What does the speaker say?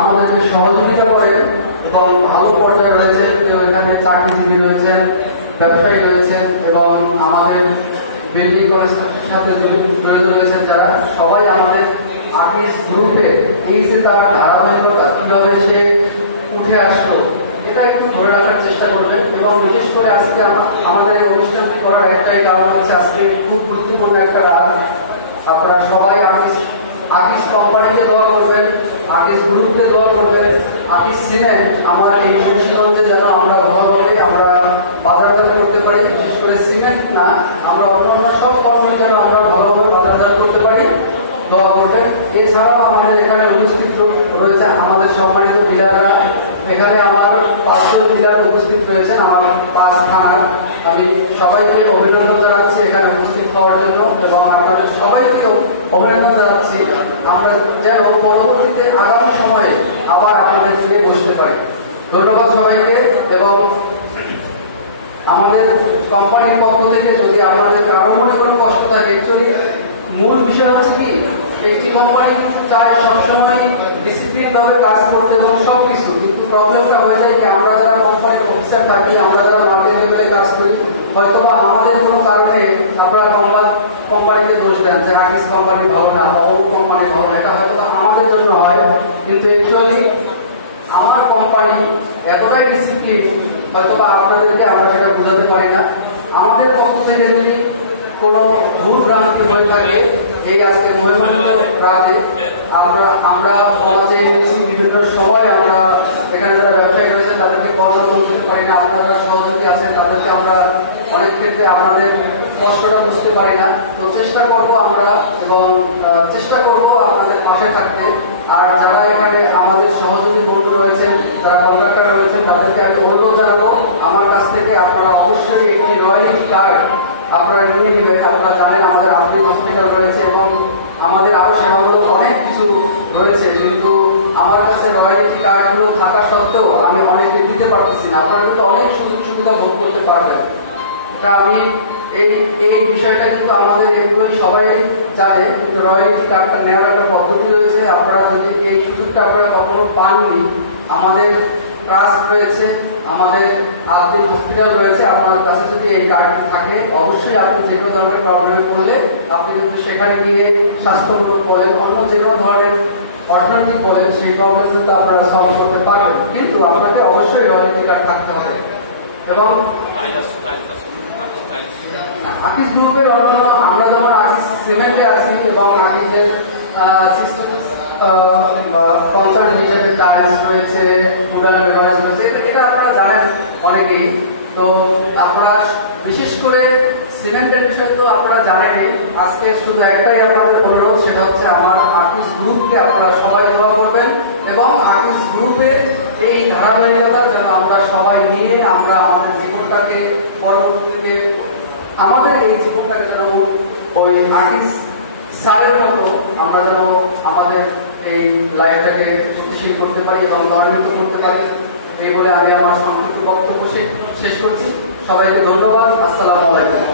আমাদেরকে সহযোগিতা করেন এবং ভালো পর্যায়ে রয়েছেন, কেউ এখানে চাকরিজীবী রয়েছেন, ব্যবসায়ী রয়েছেন এবং আমাদের বিল্ডিং কনস্ট্রাকশনের সাথে জড়িত রয়েছেন যারা, সবাই আমাদের আর্টিস্ট গ্রুপে এই যে তার ধারাবাহিকতা কিভাবে সে উঠে আসলো এটা একটু ধরে রাখার চেষ্টা করবেন। এবং বিশেষ করে আজকে আমাদের এই অনুষ্ঠানটি করার একটাই কারণ হচ্ছে আজকে খুব গুরুত্বপূর্ণ একটা রাত। আপনারা সবাই আর্টিস্ট কোম্পানিকে দোয়া করবেন, আর্টিস্ট গ্রুপকে দোয়া করবেন, আর্টিস্ট সিমেন্ট আমার এই মুন্সিগঞ্জে যেন আমরা ভালোভাবে আমরা বাজারজাত করতে পারি। বিশেষ করে সিমেন্ট না, আমরা অন্যান্য সব পণ্যই যেন আমরা ভালোভাবে বাজারজাত করতে পারি, দোয়া করবেন। এছাড়াও আমাদের এখানে উপস্থিত রয়েছে আমাদের সম্মানিত ডিলাররা। এখানে আমার 5 জন ডিলার উপস্থিত রয়েছেন আমার 5 থানার। আমি সবাইকে অভিনন্দন জানাচ্ছি এখানে উপস্থিত হওয়ার জন্য এবং আপনাদের সবাইকে অভিনন্দন জানাচ্ছি। আমরা যেন পরবর্তীতে আগামী সময়ে আবার আপনাদের সঙ্গে বসতে পারি। ধন্যবাদ সবাইকে। এবং আমাদের কোম্পানির পক্ষ থেকে যদি আপনাদের কারো মনে কোনো কষ্ট থাকে, অ্যাকচুয়ালি মূল বিষয় হচ্ছে কি, একটি কোম্পানি কিন্তু চায় সবসময় ডিসিপ্লিন ভাবে কাজ করতে এবং সবকিছু, কিন্তু প্রবলেমটা হয়ে যায় কি আমরা যারা কোম্পানির অফিসার থাকি, আমরা যারা মাল্টি লেভেলে কাজ করি, হয়তোবা আমাদের কোনো কারণে আপনারা কোম্পানিকে দোষ দেন যে আর্টিস্ট কোম্পানি ভালো না বা অমুক কোম্পানি ভালো না, এটা হয়তো আমাদের জন্য হয়, কিন্তু অ্যাকচুয়ালি আমার কোম্পানি এতটাই ডিসিপ্লিন হয়তোবা আপনাদেরকে আমরা সেটা বোঝাতে পারি না। আমাদের পক্ষ থেকে যদি কোনো ভুল ভ্রান্তি হয়ে থাকে, এই আজকে মহিমান্বিত রাতে আমরা ক্ষমা চেয়ে নিচ্ছি। বিভিন্ন সময় আমরা এখানে যারা ব্যবসায়ী রয়েছেন তাদেরকে কথা বলতে পারি না, আপনারা যারা সহযোগী আছেন তাদেরকে আমরা অনেক ক্ষেত্রে আপনাদের কষ্টটা বুঝতে পারি না। তো চেষ্টা করব আমরা এবং চেষ্টা করব আপনাদের পাশে থাকতে। আর যারা এখানে আমাদের সহযোগী বন্ধু রয়েছেন, যারা কন্ট্রাক্টর রয়েছেন, তাদেরকে আমি অনুরোধ জানাবো আমার কাছ থেকে আপনারা অবশ্যই একটি রয়্যালিটি কার্ড আপনারা নিয়ে নেবেন। আপনারা জানেন আমাদের আফ্রিক হসপিটাল রয়েছে এবং আমাদের আরো সেবামূলক অনেক কিছু রয়েছে, কিন্তু আমার কাছে রয়্যালিটি কার্ডগুলো থাকা সত্ত্বেও আমি অনেকে দিতে পারতেছি না। আপনারা কিন্তু অনেক সুযোগ সুবিধা ভোগ করতে পারবেন। এটা আমি এই বিষয়টা কিন্তু আমাদের এমপ্লয়ি সবাই জানে, কিন্তু রয়্যালিটি কার্ডটা নেওয়ার একটা পদ্ধতি রয়েছে। আপনারা যদি এই সুযোগটা আপনারা কখনো পাননি, আমাদের ট্রাস্ট রয়েছে, আমাদের আফ্রিক হসপিটাল রয়েছে, আপনার কাছে যদি এই কার্ডটি থাকে অবশ্যই আপনি যে কোনো ধরনের প্রবলেমে পড়লে আপনি কিন্তু সেখানে গিয়ে স্বাস্থ্যমূলক বলেন, অন্য যে কোনো ধরনের অর্থনৈতিক বলেন, সেই প্রবলেম কিন্তু আপনারা সলভ করতে পারবেন। কিন্তু আপনাকে অবশ্যই রয়্যালিটি কার্ড থাকতে হবে। এবং আর্টিস্ট গ্রুপের অন্যান্য আমরা যেমন আর্টিস্ট সিমেন্টে আছি এবং আর্টিস্টের সিস্টেম কনসার্ট হিসেবে টাইলস রয়েছে, ফুড অ্যান্ড বেভারেজ রয়েছে, এটা আপনারা জানেন অনেকেই। তো আপনারা বিশেষ করে সিমেন্টের বিষয় তো আপনারা জানেনই। আজকে শুধু একটাই আপনাদের অনুরোধ, সেটা হচ্ছে আমার আর্টিস্ট গ্রুপকে আপনারা সবাই দোয়া করবেন এবং আর্টিস্ট গ্রুপের এই ধারাবাহিকতা যেন আমরা সবাই নিয়ে আমরা আমাদের জীবনটাকে পরবর্তীতে আমাদের এই জীবনটাকে যেন ওই আর্টিস্ট স্যারের মতো আমরা যেন আমাদের এই লাইফটাকে গতিশীল করতে পারি এবং ত্বরান্বিত করতে পারি। এই বলে আমি আমার সংক্ষিপ্ত বক্তব্য শেষ করছি। সবাইকে ধন্যবাদ। আসসালামু আলাইকুম।